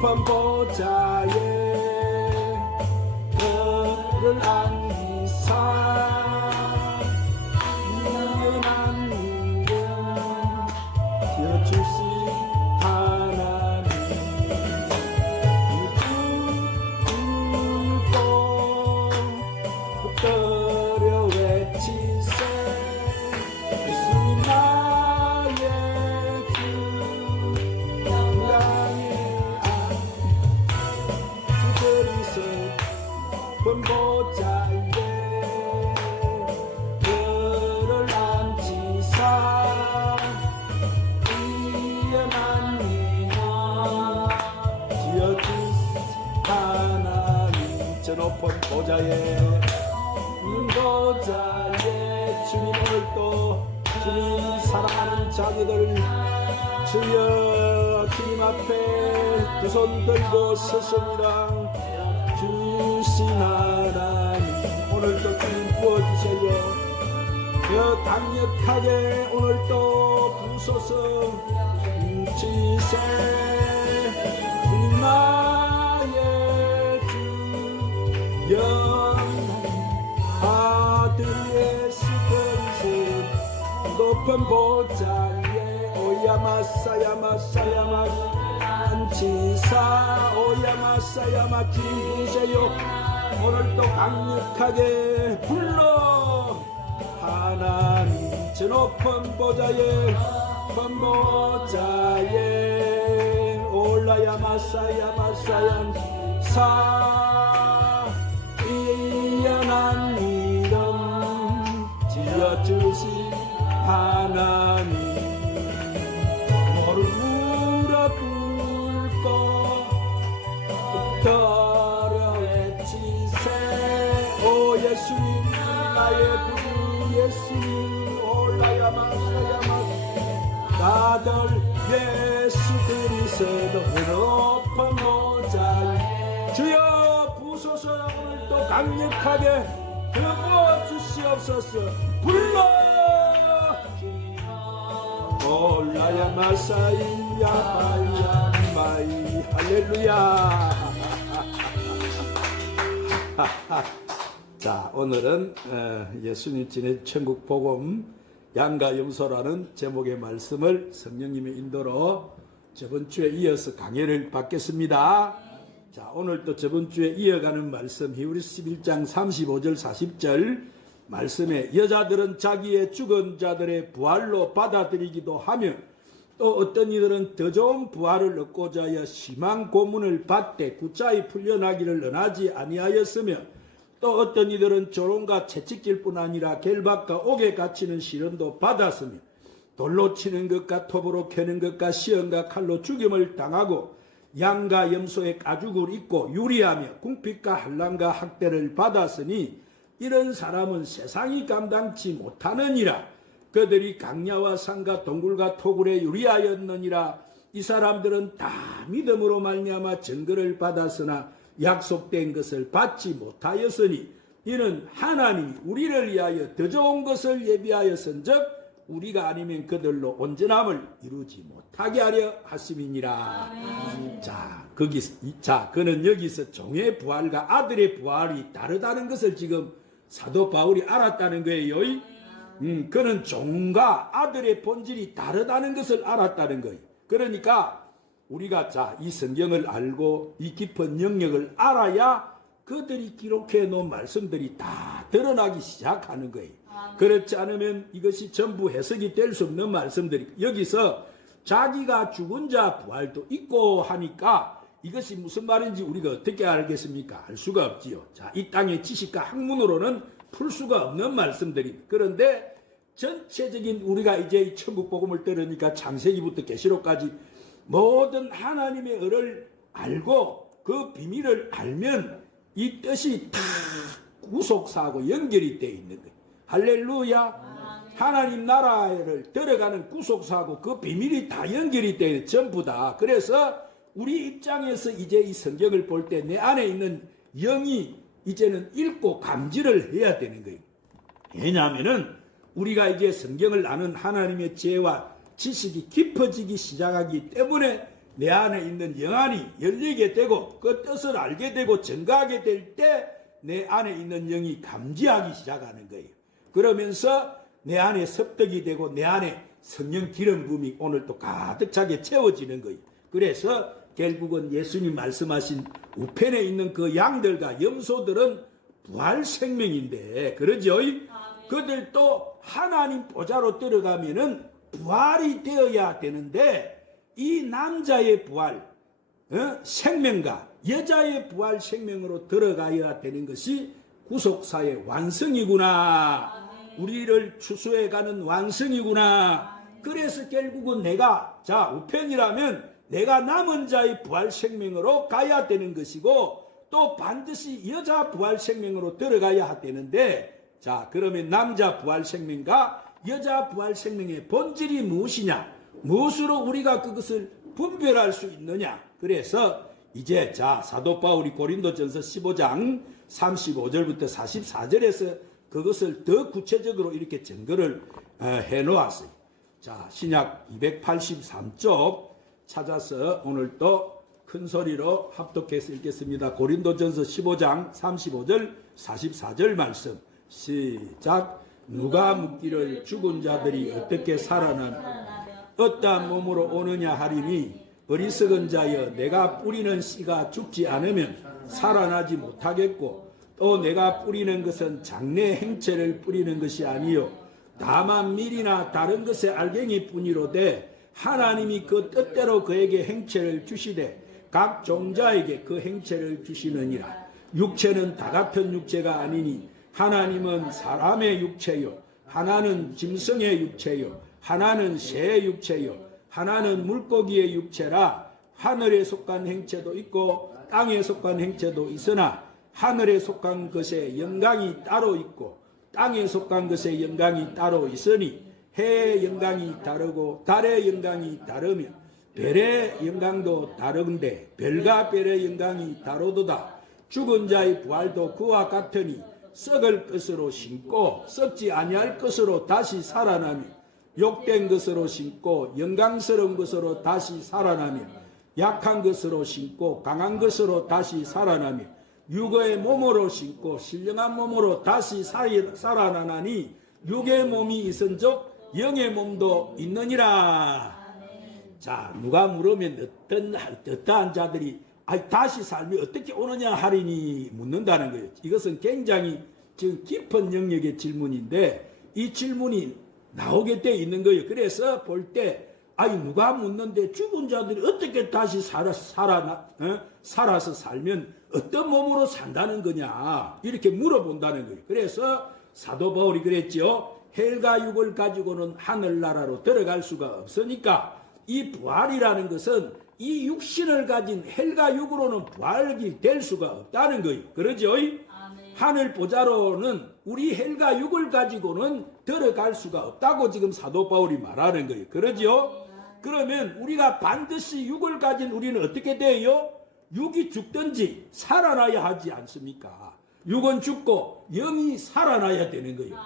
높은 보좌에 그를 안기사 유연한 이름 지어주신 하나님 울고 붙들어 외치세 예수님 나의 주 나의 주 그리스도 높은 보좌에 그를 앉히사 뛰어난 이름 지어주신 하나님 저 높은 보좌에 보좌에 주님 오늘도 주님 사랑하는 자기들 주여 주님 앞에 두 손 들고 섰습니다. 주신 하나님 오늘도 주님 부어주세요. 더 강력하게 오늘도 부소서 치세 주님 나의 주 아들 예수 그리스도 높은 보좌에 오야마사야마사야마 안치사 오야마사야마 주님 부으세요. 오늘도 강력하게 불러 하나님 저 높은 보좌에 올라야마사야마사야 사 뛰어난 이름 지어주신 하나님 너를 물어불고 붙들어 외치세 오 예수님 나의 구주 예수님 올라야마사야마 아들 예수 그리스도 높은 보좌에 주여 부소서 오늘도 강력하게 부어 주시옵소서 불러 올라야 마사이야 마이야 마이 할렐루야. 자 오늘은 예수님 지내 천국 복음 양가 염소라는 제목의 말씀을 성령님의 인도로 저번 주에 이어서 강해를 받겠습니다. 자, 오늘 또 저번 주에 이어가는 말씀 히브리서 11장 35절 40절 말씀에 여자들은 자기의 죽은 자들의 부활로 받아들이기도 하며 또 어떤 이들은 더 좋은 부활을 얻고자 하여 심한 고문을 받되 굳자히 풀려나기를 원하지 아니하였으며 또 어떤 이들은 조롱과 채찍질뿐 아니라 결박과 옥에 갇히는 시련도 받았으며 돌로 치는 것과 톱으로 캐는 것과 시험과 칼로 죽임을 당하고 양과 염소의 가죽을 입고 유리하며 궁핍과 한란과 학대를 받았으니 이런 사람은 세상이 감당치 못하느니라. 그들이 강야와 산과 동굴과 토굴에 유리하였느니라. 이 사람들은 다 믿음으로 말미암아 증거를 받았으나 약속된 것을 받지 못하였으니 이는 하나님이 우리를 위하여 더 좋은 것을 예비하였은즉 우리가 아니면 그들로 온전함을 이루지 못하게 하려 하심이니라. 그는 여기서 종의 부활과 아들의 부활이 다르다는 것을 지금 사도 바울이 알았다는 거예요. 그는 종과 아들의 본질이 다르다는 것을 알았다는 거예요. 그러니까 우리가 이 성경을 알고 이 깊은 영역을 알아야 그들이 기록해 놓은 말씀들이 다 드러나기 시작하는 거예요. 그렇지 않으면 이것이 전부 해석이 될 수 없는 말씀들이 여기서 자기가 죽은 자 부활도 있고 하니까 이것이 무슨 말인지 우리가 어떻게 알겠습니까? 알 수가 없지요. 이 땅의 지식과 학문으로는 풀 수가 없는 말씀들이. 그런데 전체적인 우리가 이제 이 천국 복음을 들으니까 창세기부터 계시록까지 모든 하나님의 의를 알고 그 비밀을 알면 이 뜻이 다 구속사하고 연결이 되어 있는 거예요. 할렐루야. 하나님 나라를 들어가는 구속사하고 그 비밀이 다 연결이 되어 전부 다. 그래서 우리 입장에서 이제 이 성경을 볼 때 내 안에 있는 영이 이제는 읽고 감지를 해야 되는 거예요. 왜냐하면은 우리가 이제 성경을 아는 하나님의 지혜와 지식이 깊어지기 시작하기 때문에 내 안에 있는 영안이 열리게 되고 그 뜻을 알게 되고 증가하게 될 때 내 안에 있는 영이 감지하기 시작하는 거예요. 그러면서 내 안에 습득이 되고 내 안에 성령 기름 부음이 오늘 또 가득 차게 채워지는 거예요. 그래서 결국은 예수님 말씀하신 우편에 있는 그 양들과 염소들은 부활 생명인데, 그러죠? 그들도 하나님 보좌로 들어가면은 부활이 되어야 되는데, 이 남자의 부활 생명과 여자의 부활 생명으로 들어가야 되는 것이 구속사의 완성이구나. 우리를 추수해가는 완성이구나. 그래서 결국은 내가 우편이라면 내가 남은 자의 부활 생명으로 가야 되는 것이고, 또 반드시 여자 부활 생명으로 들어가야 되는데, 그러면 남자 부활 생명과 여자 부활 생명의 본질이 무엇이냐? 무엇으로 우리가 그것을 분별할 수 있느냐? 그래서 이제 사도 바울이 고린도전서 15장 35절부터 44절에서 그것을 더 구체적으로 이렇게 증거를 해 놓았어요. 신약 283쪽 찾아서 오늘 또 큰 소리로 합독해서 읽겠습니다. 고린도전서 15장 35절 44절 말씀 시작. 누가 묻기를 죽은 자들이 어떻게 살아나나 어떠한 몸으로 오느냐 하리니 어리석은 자여, 내가 뿌리는 씨가 죽지 않으면 살아나지 못하겠고, 또 내가 뿌리는 것은 장래 행체를 뿌리는 것이 아니요 다만 밀이나 다른 것의 알갱이 뿐이로되, 하나님이 그 뜻대로 그에게 행체를 주시되 각 종자에게 그 행체를 주시느니라. 육체는 다 같은 육체가 아니니 하나님은 사람의 육체요, 하나는 짐승의 육체요, 하나는 새의 육체요, 하나는 물고기의 육체라. 하늘에 속한 행체도 있고 땅에 속한 행체도 있으나 하늘에 속한 것의 영광이 따로 있고 땅에 속한 것의 영광이 따로 있으니, 해의 영광이 다르고 달의 영광이 다르며 별의 영광도 다른데 별과 별의 영광이 다르도다. 죽은 자의 부활도 그와 같으니 썩을 것으로 심고 썩지 아니할 것으로 다시 살아나며, 욕된 것으로 심고 영광스러운 것으로 다시 살아나며, 약한 것으로 심고 강한 것으로 다시 살아나며, 육의 몸으로 심고 신령한 몸으로 다시 살아나나니, 육의 몸이 있은즉 영의 몸도 있느니라. 누가 물으면 어떠한 자들이 다시 삶이 어떻게 오느냐 하리니 묻는다는 거예요. 이것은 굉장히 지금 깊은 영역의 질문인데, 이 질문이 나오게 돼 있는 거예요. 그래서 볼 때 누가 묻는데 죽은 자들이 어떻게 다시 살아서 살면 어떤 몸으로 산다는 거냐, 이렇게 물어본다는 거예요. 그래서 사도 바울이 그랬죠. 헬과 육을 가지고는 하늘나라로 들어갈 수가 없으니까 이 부활이라는 것은 이 육신을 가진 헬과 육으로는 부활이 될 수가 없다는 거예요. 그러죠? 하늘 보좌로는 우리 헬과 육을 가지고는 들어갈 수가 없다고 지금 사도 바울이 말하는 거예요. 그러죠? 그러면 우리가 반드시 육을 가진 우리는 어떻게 돼요? 육이 죽든지 살아나야 하지 않습니까? 육은 죽고 영이 살아나야 되는 거예요.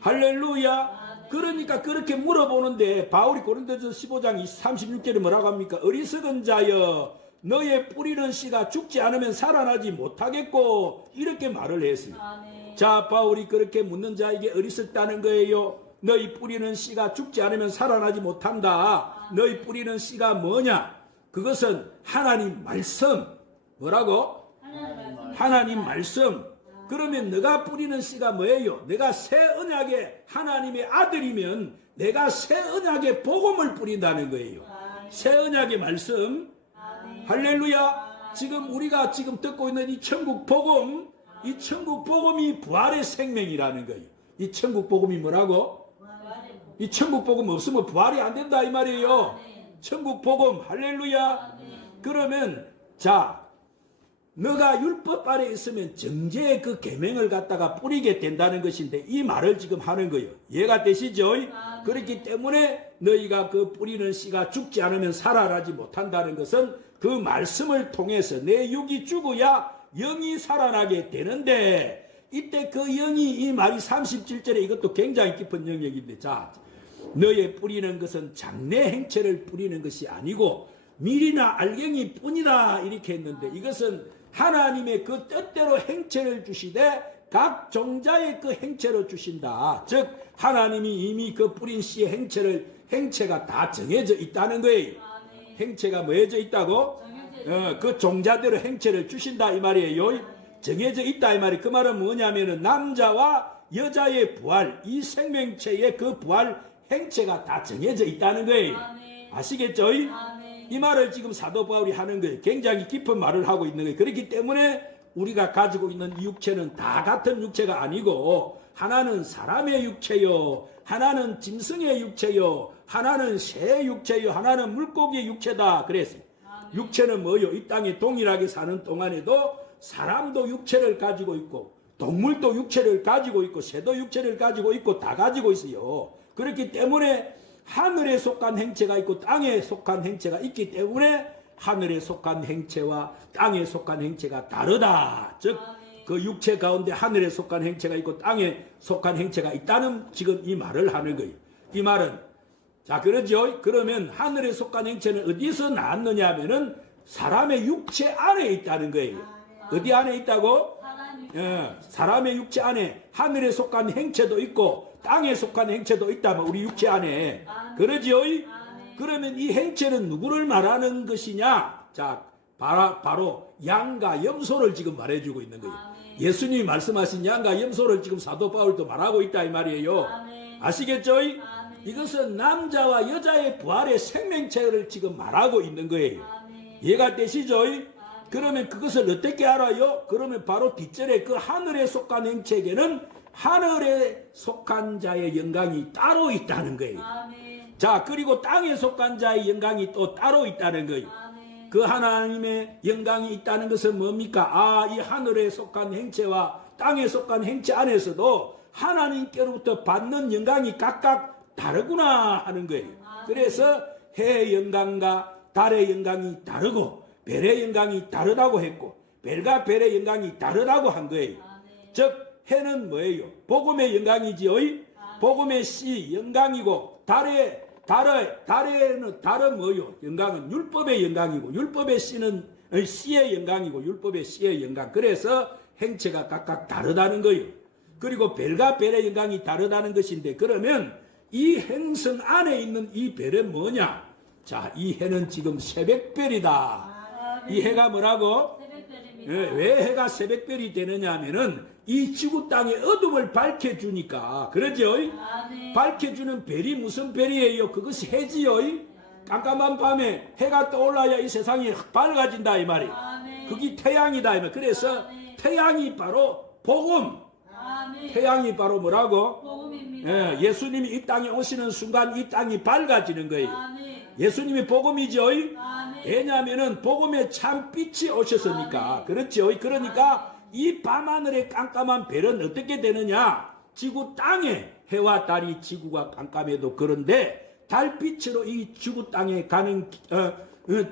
할렐루야. 그러니까 그렇게 물어보는데 바울이 고린도전서 15장 36절에 뭐라고 합니까? 어리석은 자여, 너의 뿌리는 씨가 죽지 않으면 살아나지 못하겠고, 이렇게 말을 했어요. 바울이 그렇게 묻는 자에게 어리석다는 거예요. 너희 뿌리는 씨가 죽지 않으면 살아나지 못한다. 너희 뿌리는 씨가 뭐냐? 그것은 하나님 말씀. 뭐라고? 하나님 말씀. 그러면 너가 뿌리는 씨가 뭐예요? 내가 새 언약의 하나님의 아들이면 내가 새 언약의 복음을 뿌린다는 거예요. 새 언약의 말씀. 할렐루야. 지금 우리가 지금 듣고 있는 이 천국 복음, 이 천국 복음이 부활의 생명이라는 거예요. 이 천국 복음이 뭐라고? 이 천국 복음 없으면 부활이 안 된다 이 말이에요. 천국 복음. 할렐루야. 그러면 너가 율법 아래 있으면 정죄의 그 계명을 갖다가 뿌리게 된다는 것인데, 이 말을 지금 하는 거예요. 이해가 되시죠? 그렇기 때문에 너희가 그 뿌리는 씨가 죽지 않으면 살아나지 못한다는 것은 그 말씀을 통해서 내 육이 죽어야 영이 살아나게 되는데, 이때 그 영이, 이 말이 37절에 이것도 굉장히 깊은 영역인데, 너의 뿌리는 것은 장래 행체를 뿌리는 것이 아니고 밀이나 알갱이 뿐이다 이렇게 했는데 이것은 하나님의 그 뜻대로 행체를 주시되 각 종자의 그 행체로 주신다. 즉 하나님이 이미 그 뿌린 씨의 행체가 다 정해져 있다는 거예요. 행체가 뭐해져 있다고? 그 종자대로 행체를 주신다 이 말이에요. 정해져 있다 이 말이. 그 말은 뭐냐면은 남자와 여자의 부활, 이 생명체의 그 부활 행체가 다 정해져 있다는 거예요. 아시겠죠? 이 말을 지금 사도 바울이 하는 거예요. 굉장히 깊은 말을 하고 있는 거예요. 그렇기 때문에 우리가 가지고 있는 이 육체는 다 같은 육체가 아니고 하나는 사람의 육체요, 하나는 짐승의 육체요, 하나는 새의 육체요, 하나는 물고기의 육체다 그랬어요. 육체는 뭐요? 이 땅에 동일하게 사는 동안에도 사람도 육체를 가지고 있고 동물도 육체를 가지고 있고 새도 육체를 가지고 있고 다 가지고 있어요. 그렇기 때문에 하늘에 속한 행체가 있고 땅에 속한 행체가 있기 때문에 하늘에 속한 행체와 땅에 속한 행체가 다르다. 즉 그 육체 가운데 하늘에 속한 행체가 있고 땅에 속한 행체가 있다는 지금 이 말을 하는 거예요. 이 말은 자 그러죠. 그러면 하늘에 속한 행체는 어디서 나왔느냐 하면은 사람의 육체 안에 있다는 거예요. 어디 안에 있다고? 사람의 육체 안에 하늘에 속한 행체도 있고 땅에 속한 행체도 있다면 우리 육체 안에 그러지요. 그러면 이 행체는 누구를 말하는 것이냐? 자 바로 양과 염소를 지금 말해주고 있는 거예요. 예수님이 말씀하신 양과 염소를 지금 사도 바울도 말하고 있다 이 말이에요. 아시겠죠? 이것은 남자와 여자의 부활의 생명체를 지금 말하고 있는 거예요. 이해가 되시죠? 그러면 그것을 어떻게 알아요? 그러면 바로 뒷절에 그 하늘에 속한 행체에게는 하늘에 속한 자의 영광이 따로 있다는 거예요. 자 그리고 땅에 속한 자의 영광이 또 따로 있다는 거예요. 그 하나님의 영광이 있다는 것은 뭡니까? 이 하늘에 속한 행체와 땅에 속한 행체 안에서도 하나님께로부터 받는 영광이 각각 다르구나 하는 거예요. 그래서 해의 영광과 달의 영광이 다르고 별의 영광이 다르다고 했고 별과 별의 영광이 다르다고 한 거예요. 즉 해는 뭐예요? 복음의 영광이지요. 복음의 씨 영광이고 달은 뭐요? 영광은 율법의 영광이고 율법의 씨의 영광이고 율법의 씨의 영광. 그래서 행체가 각각 다르다는 거예요. 그리고 별과 별의 영광이 다르다는 것인데 그러면 이 행성 안에 있는 이 별은 뭐냐? 자, 이 해는 지금 새벽별이다. 이 해가 뭐라고? 왜 해가 새벽별이 되느냐 하면은 이 지구 땅의 어둠을 밝혀주니까 그러죠? 밝혀주는 별이 무슨 별이에요? 그것이 해지요. 깜깜한 밤에 해가 떠올라야 이 세상이 밝아진다 이 말이에요. 그게 태양이다 이 말. 그래서 태양이 바로 복음. 태양이 바로 뭐라고? 예수님이 이 땅에 오시는 순간 이 땅이 밝아지는 거예요. 예수님이 복음이죠. 왜냐하면은 복음에 참 빛이 오셨으니까. 그렇죠. 그러니까 이 밤하늘의 깜깜한 별은 어떻게 되느냐? 지구 땅에 해와 달이 지구가 깜깜해도 그런데 달빛으로 이 지구 땅에 가는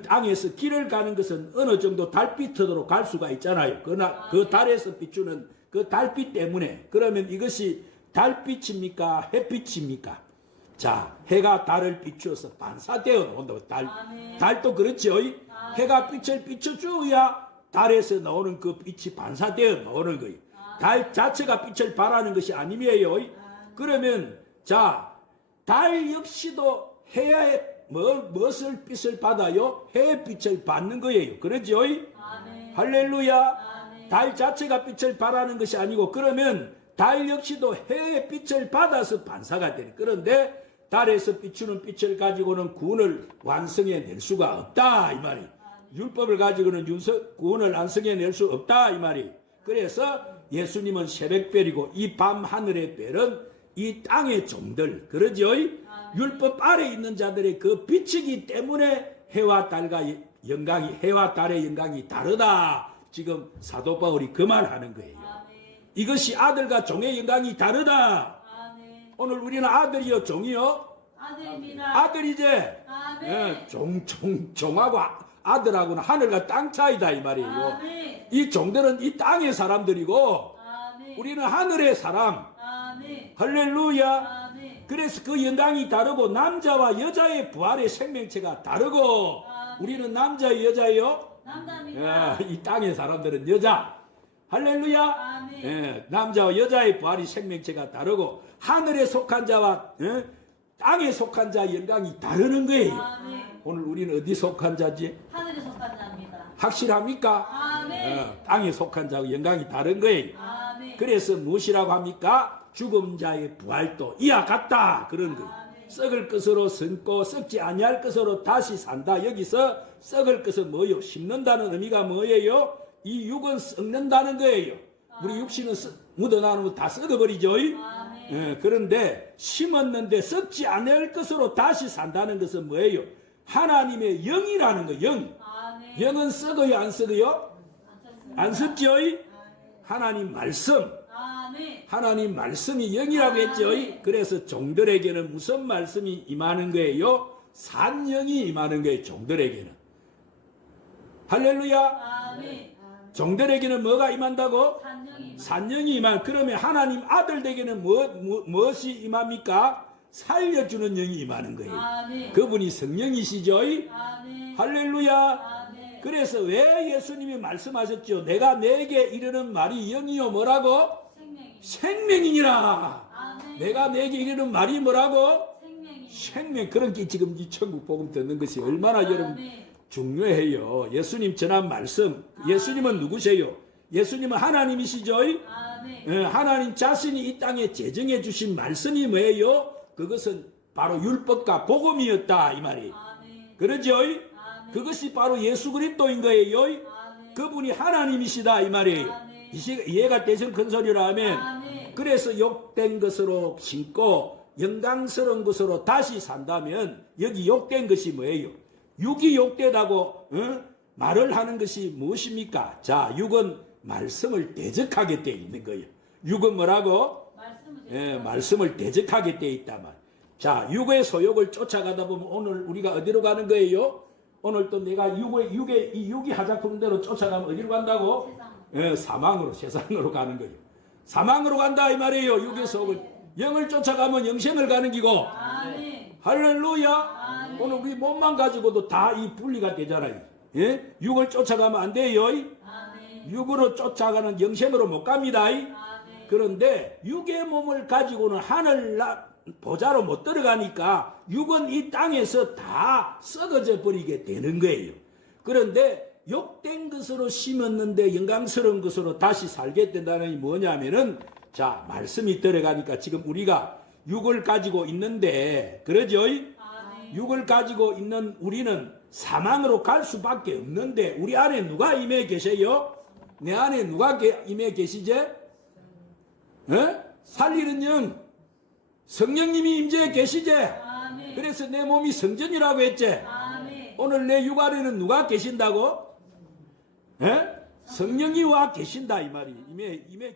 땅에서 길을 가는 것은 어느 정도 달빛으로 갈 수가 있잖아요. 그러나 그 달에서 비추는 그 달빛 때문에 그러면 이것이 달빛입니까? 햇빛입니까? 자, 해가 달을 비추어서 반사되어 나온다고. 달도 그렇죠. 해가 빛을 비춰줘야 달에서 나오는 그 빛이 반사되어 나오는 거예요. 달 자체가 빛을 발하는 것이 아니에요. 그러면 자, 달 역시도 해의 무엇을 빛을 받아요? 해의 빛을 받는 거예요. 그러죠? 할렐루야. 달 자체가 빛을 발하는 것이 아니고 그러면 달 역시도 해의 빛을 받아서 반사가 되는. 그런데 달에서 비추는 빛을 가지고는 구원을 완성해낼 수가 없다 이 말이. 율법을 가지고는 구원을 완성해낼 수 없다 이 말이. 그래서 예수님은 새벽별이고 이 밤 하늘의 별은 이 땅의 종들 그러죠. 율법 아래 있는 자들의 그 빛이기 때문에 해와 달의 영광이 다르다. 지금 사도 바울이 그 말하는 거예요. 이것이 아들과 종의 영광이 다르다. 오늘 우리는 아들이요 종이요? 아들입니다. 아들이제. 종하고 아들하고는 하늘과 땅 차이다 이 말이에요. 이 종들은 이 땅의 사람들이고 우리는 하늘의 사람. 할렐루야. 그래서 그 영광이 다르고 남자와 여자의 부활의 생명체가 다르고 우리는 남자예요, 여자예요? 남자입니다. 이 땅의 사람들은 여자. 할렐루야. 아멘. 남자와 여자의 부활이 생명체가 다르고 하늘에 속한 자와 땅에 속한 자의 영광이 다르는 거예요. 아멘. 오늘 우리는 어디 속한 자지? 하늘에 속한 자입니다. 확실합니까? 아멘. 땅에 속한 자와 영광이 다른 거예요. 아멘. 그래서 무엇이라고 합니까? 죽은 자의 부활도 이와 같다. 그런 거예요. 아멘. 썩을 것으로 심고 썩지 아니할 것으로 다시 산다. 여기서 썩을 것은 뭐요? 심는다는 의미가 뭐예요? 이 육은 썩는다는 거예요. 우리 육신은 묻어나면 다 썩어버리죠. 아멘. 그런데 심었는데 썩지 않을 것으로 다시 산다는 것은 뭐예요? 하나님의 영이라는 거. 영. 아멘. 영은 썩어요, 안 썩어요? 안 쳤습니다. 안 썩죠? 하나님 말씀. 아멘. 하나님 말씀이 영이라고 했죠. 그래서 종들에게는 무슨 말씀이 임하는 거예요? 산영이 임하는 거예요. 종들에게는. 할렐루야. 아멘. 종들에게는 뭐가 임한다고? 산영이 산영이 임한. 그러면 하나님 아들에게는 무엇이 임합니까? 살려주는 영이 임하는 거예요. 아멘. 그분이 성령이시죠. 아멘. 할렐루야. 아멘. 그래서 왜 예수님이 말씀하셨죠? 내가 내게 이르는 말이 영이요 뭐라고? 생명이. 생명이니라. 아멘. 내가 내게 이르는 말이 뭐라고? 생명이. 생명. 그런 게 지금 이 천국 복음 듣는 것이 얼마나 여러분 아멘. 중요해요. 예수님 전한 말씀. 예수님은 누구세요? 예수님은 하나님이시죠? 아멘. 하나님 자신이 이 땅에 제정해 주신 말씀이 뭐예요? 그것은 바로 율법과 복음이었다 이 말이. 아멘. 그러죠? 아멘. 그것이 바로 예수 그리스도인 거예요. 아멘. 그분이 하나님이시다 이 말이에요. 아멘. 이해가 되신 큰 소리로 하면. 아멘. 그래서 욕된 것으로 심고 영광스러운 것으로 다시 산다면 여기 욕된 것이 뭐예요? 육이 욕되다고 말을 하는 것이 무엇입니까? 자, 육은 말씀을 대적하게 되어 있는 거예요. 육은 뭐라고? 말씀을 대적하게 되어 있단 말이에요. 자, 육의 소욕을 쫓아가다 보면 오늘 우리가 어디로 가는 거예요? 오늘 또 내가 육이 하자꾸는 대로 쫓아가면 어디로 간다고? 사망으로, 세상으로 가는 거예요. 사망으로 간다 이 말이에요. 육의 소욕을. 영을 쫓아가면 영생을 가는 기고. 아멘. 할렐루야. 아멘. 오늘 우리 몸만 가지고도 다 이 분리가 되잖아요. 예? 육을 쫓아가면 안 돼요. 아멘. 육으로 쫓아가는 영생으로 못 갑니다. 아멘. 그런데 육의 몸을 가지고는 하늘 보좌로 못 들어가니까 육은 이 땅에서 다 썩어져 버리게 되는 거예요. 그런데 욕된 것으로 심었는데 영광스러운 것으로 다시 살게 된다는 게 뭐냐면은 자, 말씀이 들어가니까 지금 우리가 육을 가지고 있는데 그러죠? 아멘. 육을 가지고 있는 우리는 사망으로 갈 수밖에 없는데 우리 안에 누가 임해 계세요? 내 안에 누가 임해 계시제? 살리는 영 성령님이 임재해 계시제? 아멘. 그래서 내 몸이 성전이라고 했제? 아멘. 오늘 내 육 안에는 누가 계신다고? 성령이 와 계신다 이 말이 임해